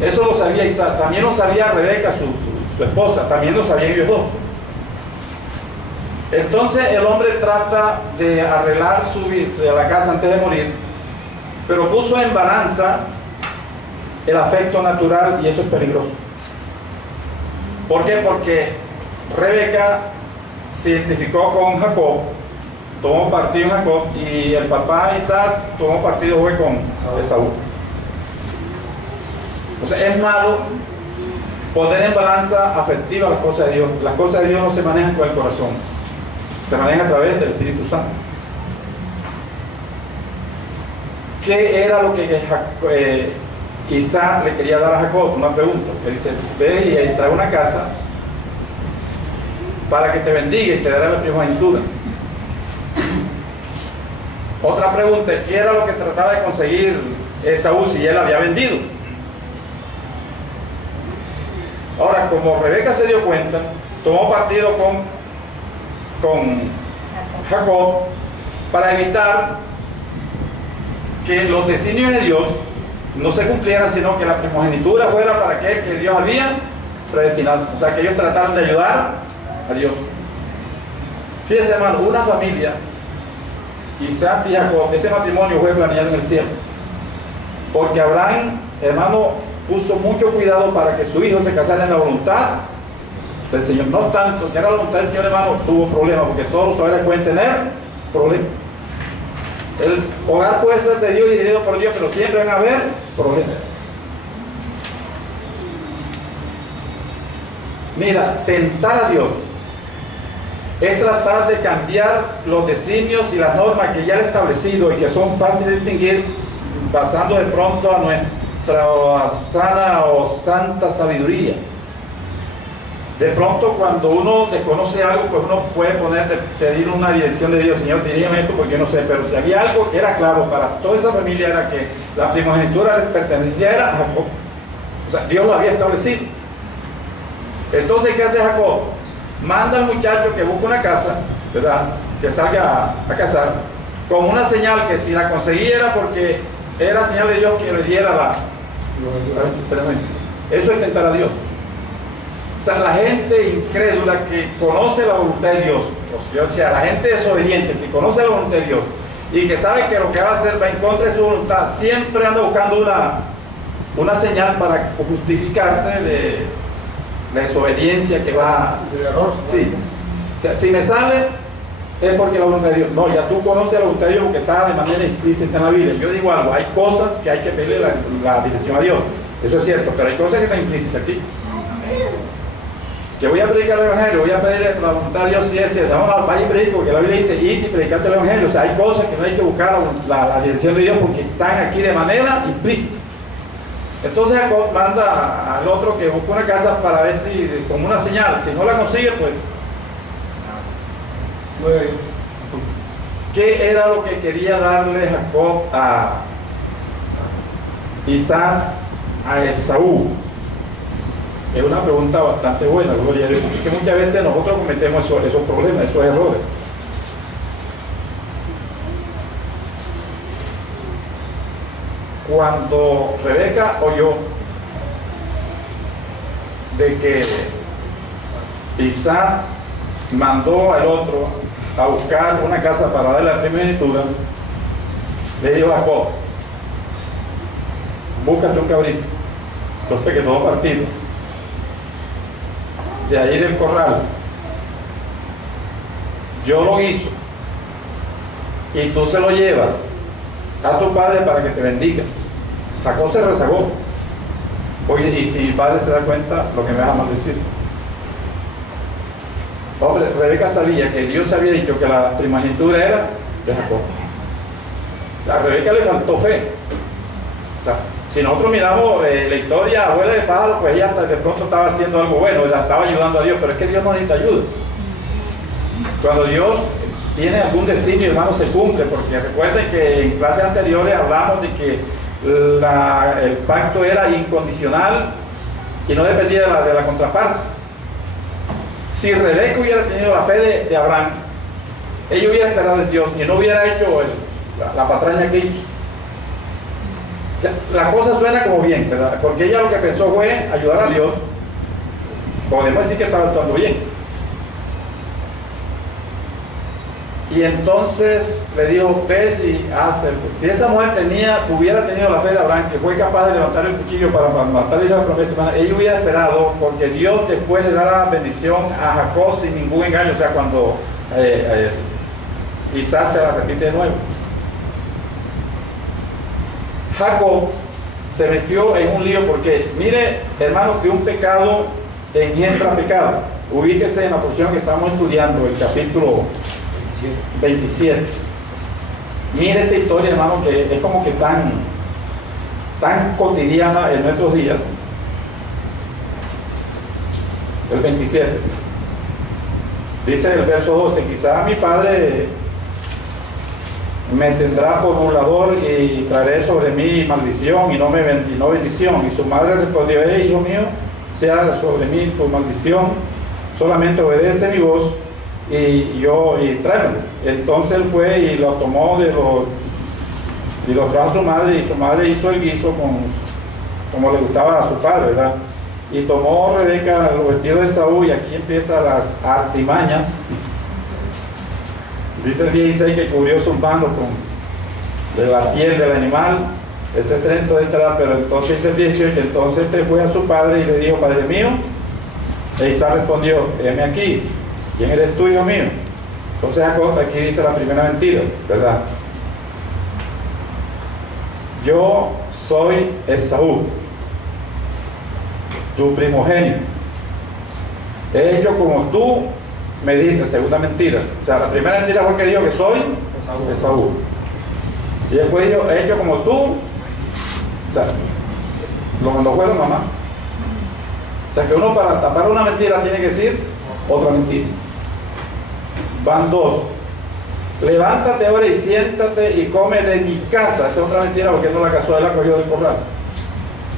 Eso lo sabía Isaac. También lo sabía Rebeca, su esposa. También lo sabían ellos dos. Entonces el hombre trata de arreglar la casa antes de morir, pero puso en balanza el afecto natural, y eso es peligroso. ¿Por qué? Porque Rebeca se identificó con Jacob, tomó partido en Jacob, y el papá Isaac tomó partido fue con Esaú. O sea, es malo poner en balanza afectiva las cosas de Dios. Las cosas de Dios no se manejan con el corazón, se manejan a través del Espíritu Santo. ¿Qué era lo que Isaac le quería dar a Jacob? Una pregunta. Le dice: ve y trae una casa para que te bendiga y te dará la primogenitura. Otra pregunta: ¿qué era lo que trataba de conseguir Esaú si él había vendido? Ahora, como Rebeca se dio cuenta, tomó partido con Jacob para evitar que los designios de Dios no se cumplieran, sino que la primogenitura fuera para aquel que Dios había predestinado. O sea, que ellos trataron de ayudar a Dios. Fíjense, hermano, una familia, Isaac y Jacob, ese matrimonio fue planeado en el cielo. Porque Abraham, hermano, puso mucho cuidado para que su hijo se casara en la voluntad del Señor. No tanto que era la voluntad del Señor, hermano, tuvo problemas, porque todos los hogares pueden tener problemas. El hogar puede ser de Dios y dirigido por Dios, pero siempre van a haber problemas. Mira, tentar a Dios es tratar de cambiar los designios y las normas que ya han establecido y que son fáciles de distinguir, basando de pronto a nuestra sana o santa sabiduría. De pronto, cuando uno desconoce algo, pues uno puede pedir una dirección de Dios: Señor, dirígeme esto porque no sé. Pero si había algo que era claro para toda esa familia, era que la primogenitura pertenecía a Jacob. O sea, Dios lo había establecido. Entonces, ¿qué hace Jacob? Manda al muchacho que busque una casa, ¿verdad?, que salga a cazar, con una señal que si la conseguía porque era señal de Dios que le diera eso es tentar a Dios. O sea, la gente incrédula que conoce la voluntad de Dios, o sea, la gente desobediente que conoce la voluntad de Dios y que sabe que lo que va a hacer va en contra de su voluntad, siempre anda buscando una señal para justificarse de la desobediencia que va. De error. Sí. O sea, si me sale es porque la voluntad de Dios. No, ya tú conoces la voluntad de Dios porque está de manera explícita en la Biblia. Yo digo algo: hay cosas que hay que pedirle la dirección a Dios. Eso es cierto, pero hay cosas que están implícitas aquí. Que voy a predicar el Evangelio, voy a pedirle la voluntad de Dios, si es, vaya y predico, porque la Biblia dice: id y predicate el Evangelio. O sea, hay cosas que no hay que buscar la dirección de Dios porque están aquí de manera implícita. Entonces Jacob manda al otro que busque una casa para ver si, como una señal, si no la consigue, pues. ¿Qué era lo que quería darle Jacob a Isaac, a Esaú? Es una pregunta bastante buena, gloria a Dios, porque muchas veces nosotros cometemos esos problemas, esos errores. Cuando Rebeca oyó de que Isaac mandó al otro a buscar una casa para darle la primogenitura, le dijo a Jacob: búscate un cabrito. Entonces quedó partido de ahí del corral. Yo lo hizo y tú se lo llevas a tu padre para que te bendiga. Jacob se rezagó. Oye, y si mi padre se da cuenta, lo que me vas a maldecir. Hombre, Rebeca sabía que Dios había dicho que la primogenitura era de Jacob. O sea, a Rebeca le faltó fe. O sea, si nosotros miramos la historia, abuela de pájaro, pues ella hasta de pronto estaba haciendo algo bueno, ella estaba ayudando a Dios, pero es que Dios no necesita ayuda. Cuando Dios tiene algún designio, hermano, se cumple, porque recuerden que en clases anteriores hablamos de que el pacto era incondicional y no dependía de la contraparte. Si Rebeca hubiera tenido la fe de Abraham, ella hubiera esperado en Dios y no hubiera hecho la patraña que hizo. O sea, la cosa suena como bien, ¿verdad? Porque ella lo que pensó fue ayudar a Dios. Podemos decir que estaba actuando bien. Y entonces le dijo: ves y haz. Si esa mujer hubiera tenido la fe de Abraham, que fue capaz de levantar el cuchillo para matarle la promesa, ella hubiera esperado, porque Dios después le da la bendición a Jacob sin ningún engaño. O sea, cuando Isaac se la repite de nuevo. Jacob se metió en un lío porque, mire, hermano, que un pecado engendra pecado. Ubíquese en la porción que estamos estudiando, el capítulo 27. Mire esta historia, hermano, que es como que tan cotidiana en nuestros días. El 27. Dice el verso 12: quizás mi padre me tendrá por burlador y traeré sobre mí maldición y no bendición. Y su madre respondió: hijo mío, sea sobre mí tu maldición, solamente obedece mi voz y tráemelo. Entonces él fue y lo tomó y lo trajo a su madre, y su madre hizo el guiso como le gustaba a su padre, ¿verdad? Y tomó Rebeca los vestidos de Saúl, y aquí empiezan las artimañas. Dice el 16 que cubrió sus manos de la piel del animal, etcétera, etcétera. Pero entonces dice el 18: entonces este fue a su padre y le dijo: padre mío. E Isaac respondió: heme aquí, ¿quién eres tú, hijo mío? Entonces Jacob aquí dice la primera mentira, ¿verdad? Yo soy Esaú, tu primogénito. He hecho como tú me dijiste. Segunda mentira. O sea, la primera mentira fue que dijo que soy Esaú. Y después dijo: he hecho como tú. O sea, lo mandó fuera mamá. O sea, que uno para tapar una mentira tiene que decir otra mentira. Van dos. Levántate ahora y siéntate y come de mi casa. Esa es otra mentira, porque no la casó, él la cogió del corral.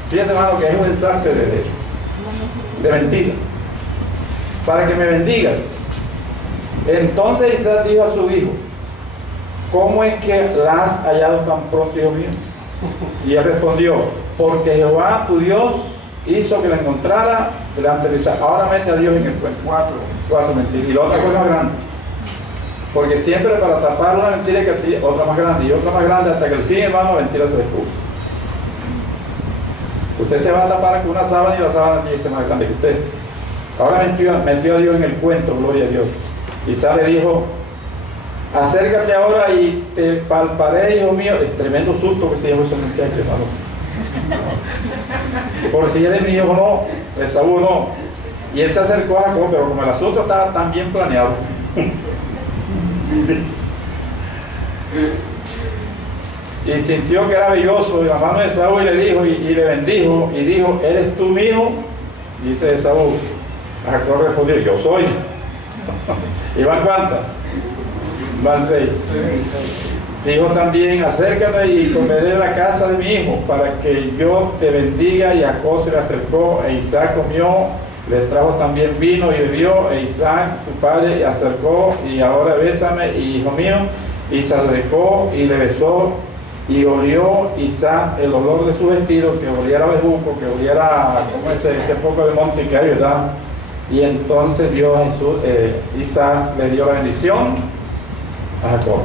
Fíjate, hermano, que es un desastre de mentira. Para que me bendigas. Entonces Isaac dijo a su hijo: ¿cómo es que la has hallado tan pronto, hijo mío? Y él respondió: porque Jehová tu Dios hizo que la encontrara delante de Isaac. Ahora mete a Dios en el cuento. Cuatro mentiras. Y la otra cosa más grande. Porque siempre para tapar una mentira hay que decir otra más grande y otra más grande, hasta que al fin, hermano, la mentira se descubre. Usted se va a tapar con una sábana y la sábana tiene que ser más grande que usted. Ahora metió a Dios en el cuento, gloria a Dios. Isaac le dijo: acércate ahora y te palparé, hijo mío. Es tremendo susto que se llevó ese muchacho, hermano. Por si él es mi hijo o no, Esaú no. Y él se acercó a Jacob, pero como el asunto estaba tan bien planeado, y sintió que era belloso la mano de Esaú, y le dijo, y le bendijo, y dijo: ¿eres tú mi hijo? Dice Esaú. Jacob respondió: yo soy. ¿Y van cuántas? Van 6. Dijo también, acércate y comeré de la casa de mi hijo, para que yo te bendiga. Y Jacob se le acercó, e Isaac comió, le trajo también vino y bebió, e Isaac, su padre, acercó, y ahora bésame, hijo mío. Y se acercó y le besó, y olió Isaac el olor de su vestido, que oliera a bejuco, que oliera como ese poco de monte que hay, ¿verdad? Y entonces Isaac le dio la bendición a Jacob.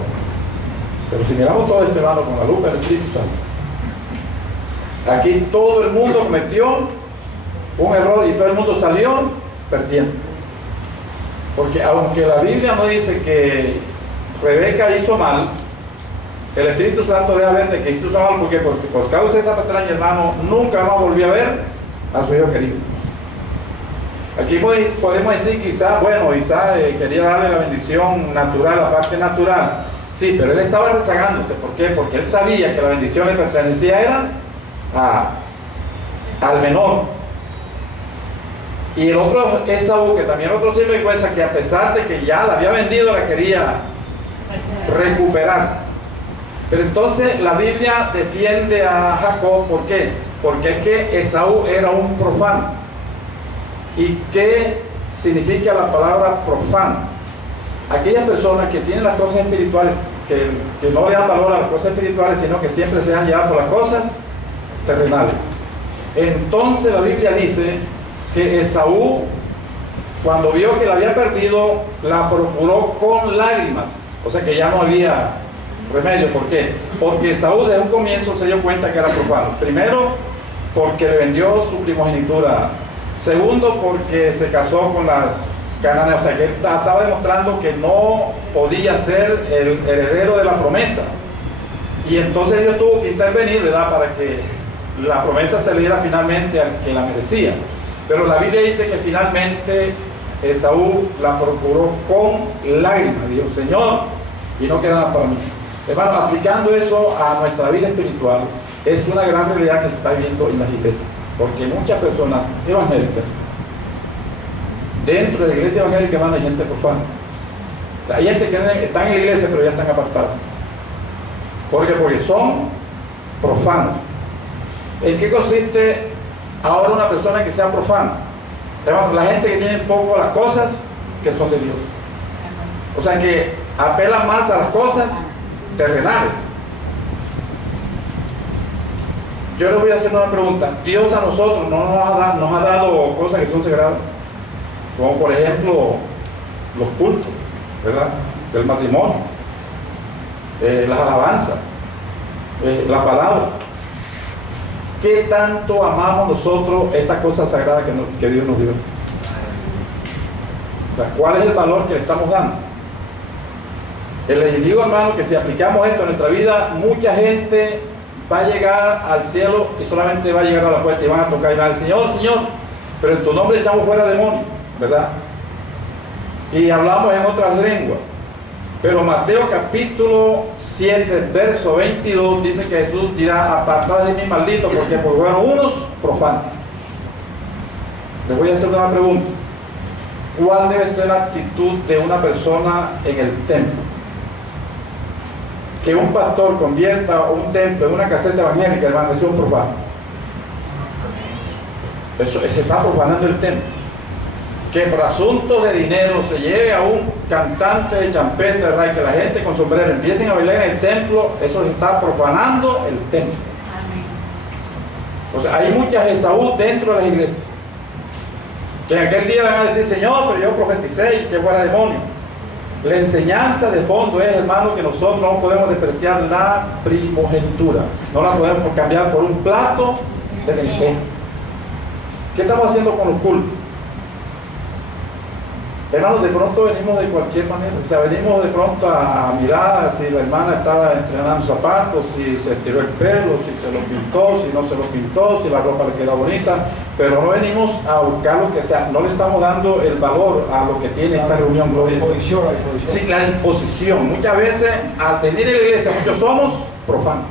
Pero si miramos todo esto, hermano, con la lupa del Espíritu Santo, aquí todo el mundo cometió un error y todo el mundo salió perdiendo. Porque aunque la Biblia no dice que Rebeca hizo mal, el Espíritu Santo deja ver de que hizo mal. Porque por causa de esa patraña, hermano, nunca más volvió a ver a su hijo querido. Aquí podemos decir quizás, bueno, Isaac quería darle la bendición natural, la parte natural. Sí, pero él estaba rezagándose. ¿Por qué? Porque él sabía que la bendición le pertenecía al menor. Y el otro, Esaú, que también otro sinvergüenza, que a pesar de que ya la había vendido, la quería recuperar. Pero entonces la Biblia defiende a Jacob. ¿Por qué? Porque es que Esaú era un profano. ¿Y qué significa la palabra profano? Aquellas personas que tienen las cosas espirituales, que no le dan valor a las cosas espirituales, sino que siempre se dejan llevar por las cosas terrenales. Entonces la Biblia dice que Esaú, cuando vio que la había perdido, la procuró con lágrimas. O sea que ya no había remedio. ¿Por qué? Porque Esaú desde un comienzo se dio cuenta que era profano. Primero, porque le vendió su primogenitura. Segundo, porque se casó con las cananeas. O sea que él estaba demostrando que no podía ser el heredero de la promesa. Y entonces Dios tuvo que intervenir, ¿verdad?, para que la promesa se le diera finalmente al que la merecía. Pero la Biblia dice que finalmente Esaú la procuró con lágrimas. Dijo, Señor, y no queda nada para mí. Hermano, aplicando eso a nuestra vida espiritual, es una gran realidad que se está viviendo en las iglesias. Porque muchas personas evangélicas, dentro de la iglesia evangélica, hermano, hay gente profana. O sea, hay gente que están en la iglesia pero ya están apartados. Porque son profanos. ¿En qué consiste ahora una persona que sea profana? Hermano, la gente que tiene poco las cosas que son de Dios. O sea, que apelan más a las cosas terrenales. Yo les voy a hacer una pregunta. Dios a nosotros no nos ha dado cosas que son sagradas, como por ejemplo los cultos, ¿verdad?, del matrimonio, las alabanzas, la palabra. ¿Qué tanto amamos nosotros estas cosas sagradas que Dios nos dio? O sea, ¿cuál es el valor que le estamos dando? Les digo, hermano, que si aplicamos esto en nuestra vida, mucha gente va a llegar al cielo y solamente va a llegar a la puerta y van a tocar y van a decir, Señor, Señor, pero en tu nombre echamos fuera demonios, ¿verdad? Y hablamos en otras lenguas. Pero Mateo capítulo 7, verso 22 dice que Jesús dirá, apartad de mí, maldito, porque fueron unos profanos. Les voy a hacer una pregunta. ¿Cuál debe ser la actitud de una persona en el templo? Que un pastor convierta un templo en una caseta evangélica, hermano, eso es un profano. Eso, se está profanando el templo. Que por asuntos de dinero se lleve a un cantante de champeta, ¿verdad?, y que la gente con sombrero empiecen a bailar en el templo, eso se está profanando el templo. O sea, hay muchas Esaú dentro de las iglesias, que en aquel día van a decir, Señor, pero yo profeticé y que fuera demonio. La enseñanza de fondo es, hermano, que nosotros no podemos despreciar la primogenitura. No la podemos cambiar por un plato de lentejas. ¿Qué estamos haciendo con los cultos? Hermanos, de pronto venimos de cualquier manera. O sea, venimos de pronto a mirar si la hermana estaba estrenando zapatos, si se estiró el pelo, si se lo pintó, si no se lo pintó, si la ropa le queda bonita. Pero no venimos a buscar lo que sea. No le estamos dando el valor a lo que tiene esta reunión. Gloria a Dios. Sí, la disposición. Muchas veces, al venir a la iglesia, muchos somos profanos.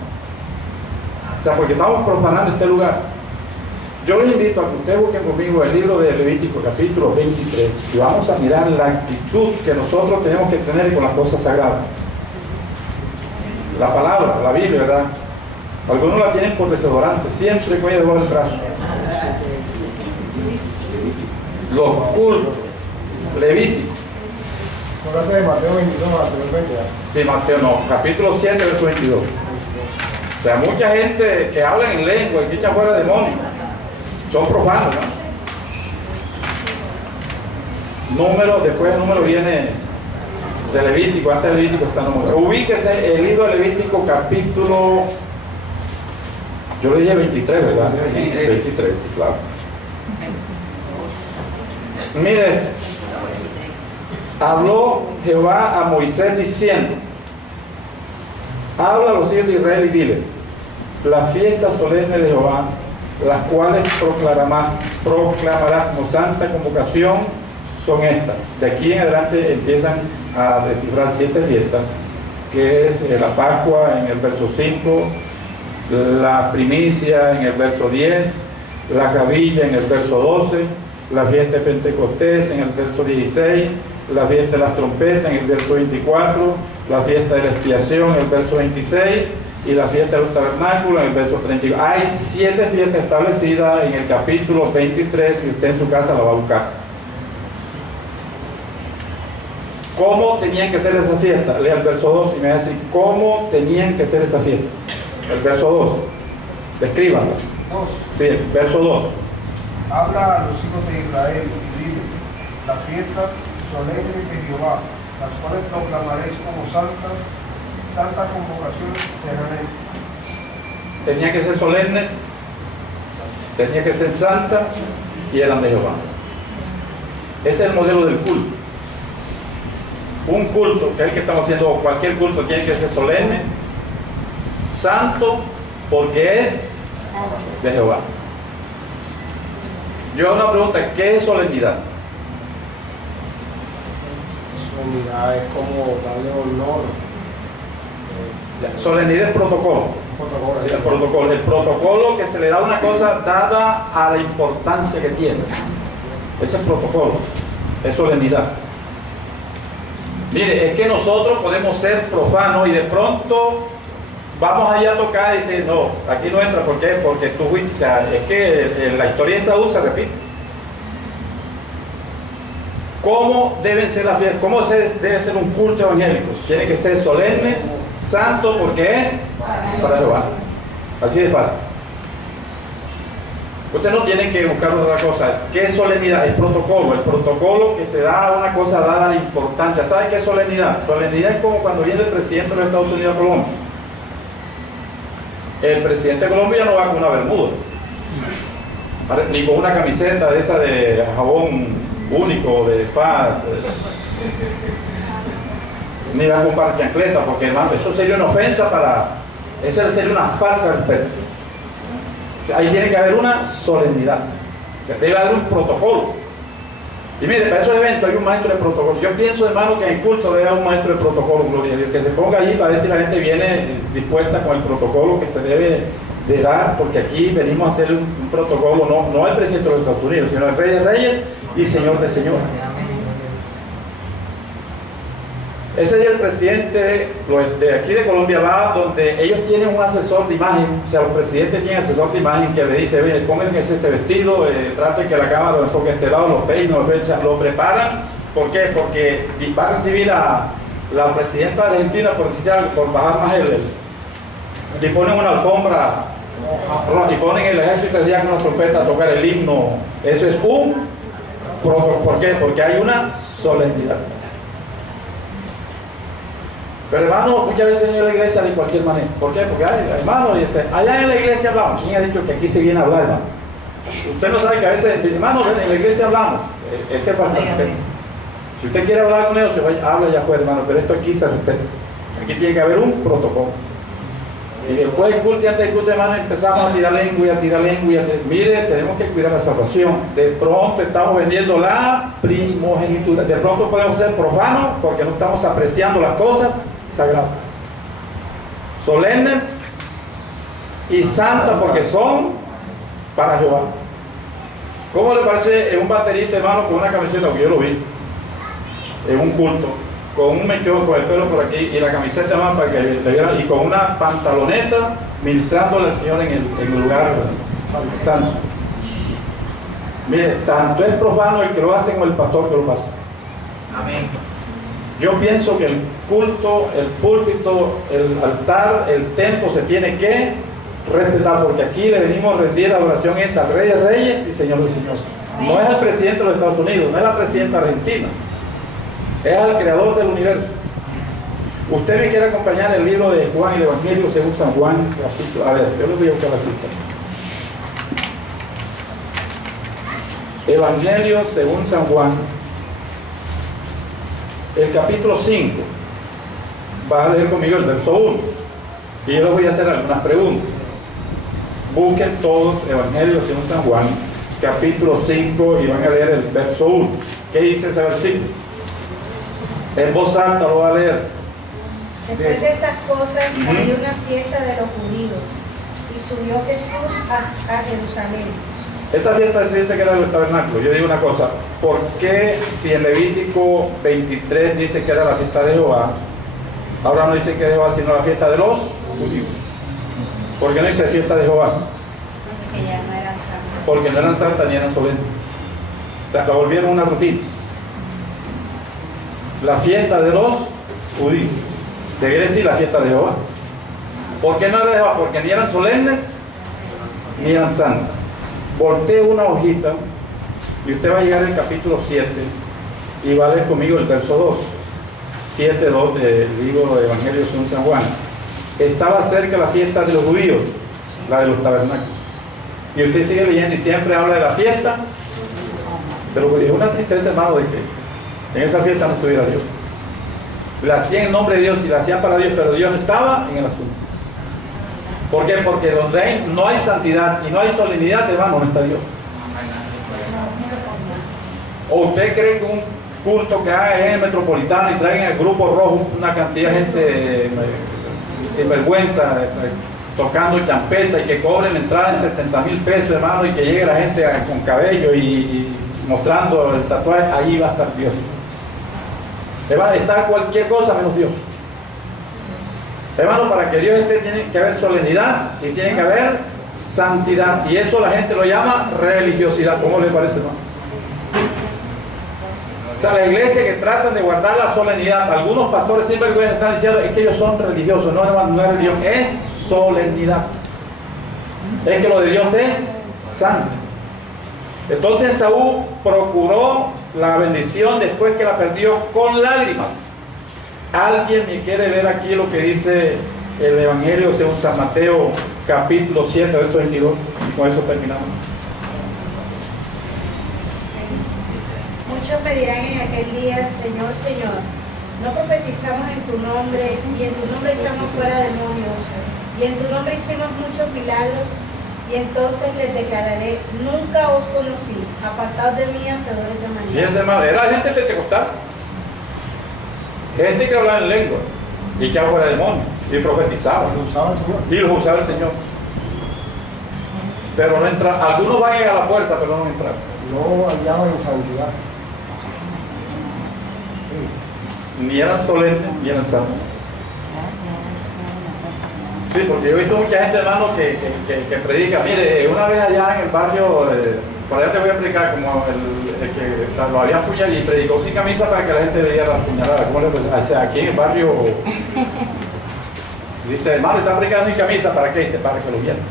O sea, porque estamos profanando este lugar. Yo les invito a que ustedes busquen conmigo el libro de Levítico, capítulo 23, y vamos a mirar la actitud que nosotros tenemos que tener con las cosas sagradas. La palabra, la Biblia, ¿verdad? Algunos la tienen por desodorante, siempre con ella debajo del brazo. Los cultos, Levítico. Acuérdate de Mateo 22, Mateo 20. Sí, Mateo no, capítulo 7, verso 22. O sea, mucha gente que habla en lengua y que echa fuera demonios, son profanos, ¿no? Número, después el número viene de Levítico, antes de Levítico está el número. Ubíquese el libro de Levítico, capítulo, yo le dije 23, ¿verdad? 23, sí, claro. Mire, habló Jehová a Moisés diciendo: habla a los hijos de Israel y diles: las fiestas solemnes de Jehová, las cuales proclamarás como santa convocación, son estas. De aquí en adelante empiezan a descifrar 7 fiestas, que es la Pascua en el verso 5, la primicia en el verso 10, la gavilla en el verso 12, la fiesta de Pentecostés en el verso 16, la fiesta de las trompetas en el verso 24, la fiesta de la expiación en el verso 26 y la fiesta de los tabernáculos en el verso 32. Hay 7 fiestas establecidas en el capítulo 23 y usted en su casa la va a buscar. ¿Cómo tenían que ser esas fiestas? Lea el verso 2 y me va a decir cómo tenían que ser esas fiestas. El verso 2, descríbanlo. Sí, el verso 2. Habla a los hijos de Israel y diles: las fiestas solemnes de Jehová, las cuales proclamaréis como santas convocaciones serán estas. Tenían que ser solemnes, tenían que ser santas y eran de Jehová. Ese es el modelo del culto. Un culto, que es el que estamos haciendo, cualquier culto tiene que ser solemne, santo, porque es de Jehová. Yo hago una pregunta: ¿qué es solemnidad? Solemnidad es como darle honor. Solemnidad es protocolo. Sí, el protocolo que se le da a una cosa dada a la importancia que tiene. Ese es protocolo, es solemnidad. Mire, es que nosotros podemos ser profanos y de pronto vamos allá a tocar y decir: no, aquí no entra. ¿Por qué? Porque tú fuiste. O sea, es que la historia de Saúl se repite. ¿Cómo deben ser las fiestas? ¿Cómo debe ser un culto evangélico? Tiene que ser solemne, santo, porque es para Jehová. Así de fácil. Usted no tiene que buscar otra cosa. ¿Qué es solemnidad? Es protocolo. El protocolo que se da a una cosa dada la importancia. ¿Sabe qué es solemnidad? Solemnidad es como cuando viene el presidente de los Estados Unidos a Colombia. El presidente de Colombia no va con una bermuda, ni con una camiseta de esa de jabón único, de FA, pues, ni va con par chancleta, porque hermano, eso sería una ofensa eso sería una falta de respeto. O sea, ahí tiene que haber una solemnidad. O sea, debe haber un protocolo. Y mire, para esos eventos hay un maestro de protocolo. Yo pienso, hermano, que en culto debe haber un maestro de protocolo, gloria a Dios, que se ponga allí para ver si la gente viene dispuesta con el protocolo que se debe de dar, porque aquí venimos a hacer un protocolo, no el presidente de los Estados Unidos, sino el Rey de Reyes y Señor de Señores. Ese día el presidente de aquí de Colombia va donde ellos tienen un asesor de imagen. O sea, los presidentes tienen asesor de imagen que le dice: "Mire, pónganse este vestido, traten que la cámara lo enfoque a este lado, los peinos, lo preparan". ¿Por qué? Porque va a recibir a la presidenta de Argentina por bajar más le ponen una alfombra y ponen el ejército allá con una trompeta a tocar el himno. Eso es un protocolo. ¿Por qué? Porque hay una solemnidad. Pero hermano, muchas veces en la iglesia de cualquier manera. ¿Por qué? Porque hermano, allá en la iglesia hablamos. ¿Quién ha dicho que aquí se viene a hablar, hermano? Usted no sabe que a veces, hermano, en la iglesia hablamos. Ese falta de respeto. Si usted quiere hablar con ellos, habla allá afuera, hermano, pero esto aquí se respeta. Aquí tiene que haber un protocolo. Y después del culto y antes del culto, hermano, empezamos a tirar lengua y a tirar lengua y a tirar. Mire, tenemos que cuidar la salvación. De pronto estamos vendiendo la primogenitura. De pronto podemos ser profanos porque no estamos apreciando las cosas sagradas. Solemnes y santas porque son para Jehová. ¿Cómo le parece un baterista, hermano, con una camiseta? Porque yo lo vi en un culto. con un mechón, con el pelo por aquí y la camiseta más para que le vieran, y con una pantaloneta ministrándole al Señor en el lugar santo. Mire, tanto es profano el que lo hace como el pastor que lo pasa. Amén. Yo pienso que el culto, el púlpito, el altar, el templo se tiene que respetar, porque aquí le venimos a rendir la oración es al Rey de Reyes y Señor de Señores. No es al presidente de los Estados Unidos, no es la presidenta argentina, es al creador del universo. Usted me quiere acompañar en el libro de Juan, el Evangelio según San Juan, capítulo, a ver, yo les voy a buscar la cita. Evangelio según San Juan, el capítulo 5. Va a leer conmigo el verso 1 y yo les voy a hacer algunas preguntas. Busquen todos Evangelio según San Juan, capítulo 5, y van a leer el verso 1. ¿Qué dice ese versículo? En voz alta lo va a leer. Después de estas cosas había una fiesta de los judíos y subió Jesús a Jerusalén. Esta fiesta se dice que era el tabernáculo. Yo digo una cosa, ¿por qué si en Levítico 23 dice que era la fiesta de Jehová, ahora no dice que de Jehová sino la fiesta de los judíos? ¿Por qué no dice fiesta de Jehová? Porque ya no eran santos. Porque no eran santas ni eran solemnes. O sea, la volvieron una rutina. La fiesta de los judíos. Debería decir la fiesta de Jehová. ¿Por qué no era de Jehová? Porque ni eran solemnes ni eran santas. Voltee una hojita y usted va a llegar al capítulo 7 y va a leer conmigo el verso 2. 7:2 del libro de Evangelio según San Juan. Estaba cerca la fiesta de los judíos, la de los tabernáculos. Y usted sigue leyendo y siempre habla de la fiesta de los judíos. Es una tristeza, hermano, de que en esa fiesta no estuviera Dios. La hacían en nombre de Dios y la hacían para Dios, pero Dios no estaba en el asunto. ¿Por qué? Porque donde no hay santidad y no hay solemnidad, hermano, no está Dios. ¿O usted cree que un culto que haga en el Metropolitano y traigan el grupo rojo una cantidad de gente sin vergüenza, tocando champeta y que cobren la entrada en 70,000 pesos, hermano, y que llegue la gente con cabello y mostrando el tatuaje? Ahí va a estar Dios. Hermano, está cualquier cosa menos Dios. Hermano, para que Dios esté tiene que haber solemnidad y tiene que haber santidad, y eso la gente lo llama religiosidad. ¿Cómo le parece, hermano? O sea, la iglesia que tratan de guardar la solemnidad, algunos pastores sin vergüenza están diciendo es que ellos son religiosos. No, hermano, no es religión, es solemnidad. Es que lo de Dios es santo. Entonces Saúl procuró la bendición después que la perdió con lágrimas. ¿Alguien me quiere ver aquí lo que dice el Evangelio según San Mateo, capítulo 7, verso 22? Y con eso terminamos. Muchos me dirán en aquel día, Señor, Señor, no profetizamos en tu nombre, y en tu nombre echamos fuera demonios, y en tu nombre hicimos muchos milagros. Y entonces les declararé, nunca os conocí, apartados de mí, hacedores de maldad. Y es de mal, era gente pentecostal, gente que hablaba en lengua y que fuera demonios y profetizaba Lo usaba el Señor. y los usaba el Señor, pero no entraban. Algunos van a ir a la puerta pero no entran. No hallaban en santidad. Ni eran solemnes ni eran santos. Sí, porque yo he visto mucha gente, hermano, que predica. Mire, una vez allá en el barrio, por allá te voy a explicar, como el que lo había puñalado y predicó sin camisa para que la gente veía la puñalada. ¿Cómo le puede? O sea, aquí en el barrio, dice, hermano, está predicando sin camisa, ¿para qué? Dice, para que lo vieran.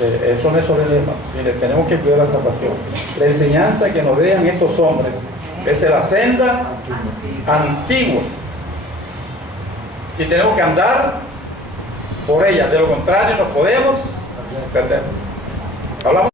Eso no es solemne, hermano. Mire, tenemos que cuidar la salvación. La enseñanza que nos dejan estos hombres es la senda antigua. Y tenemos que andar por ella, de lo contrario nos podemos perder. Hablamos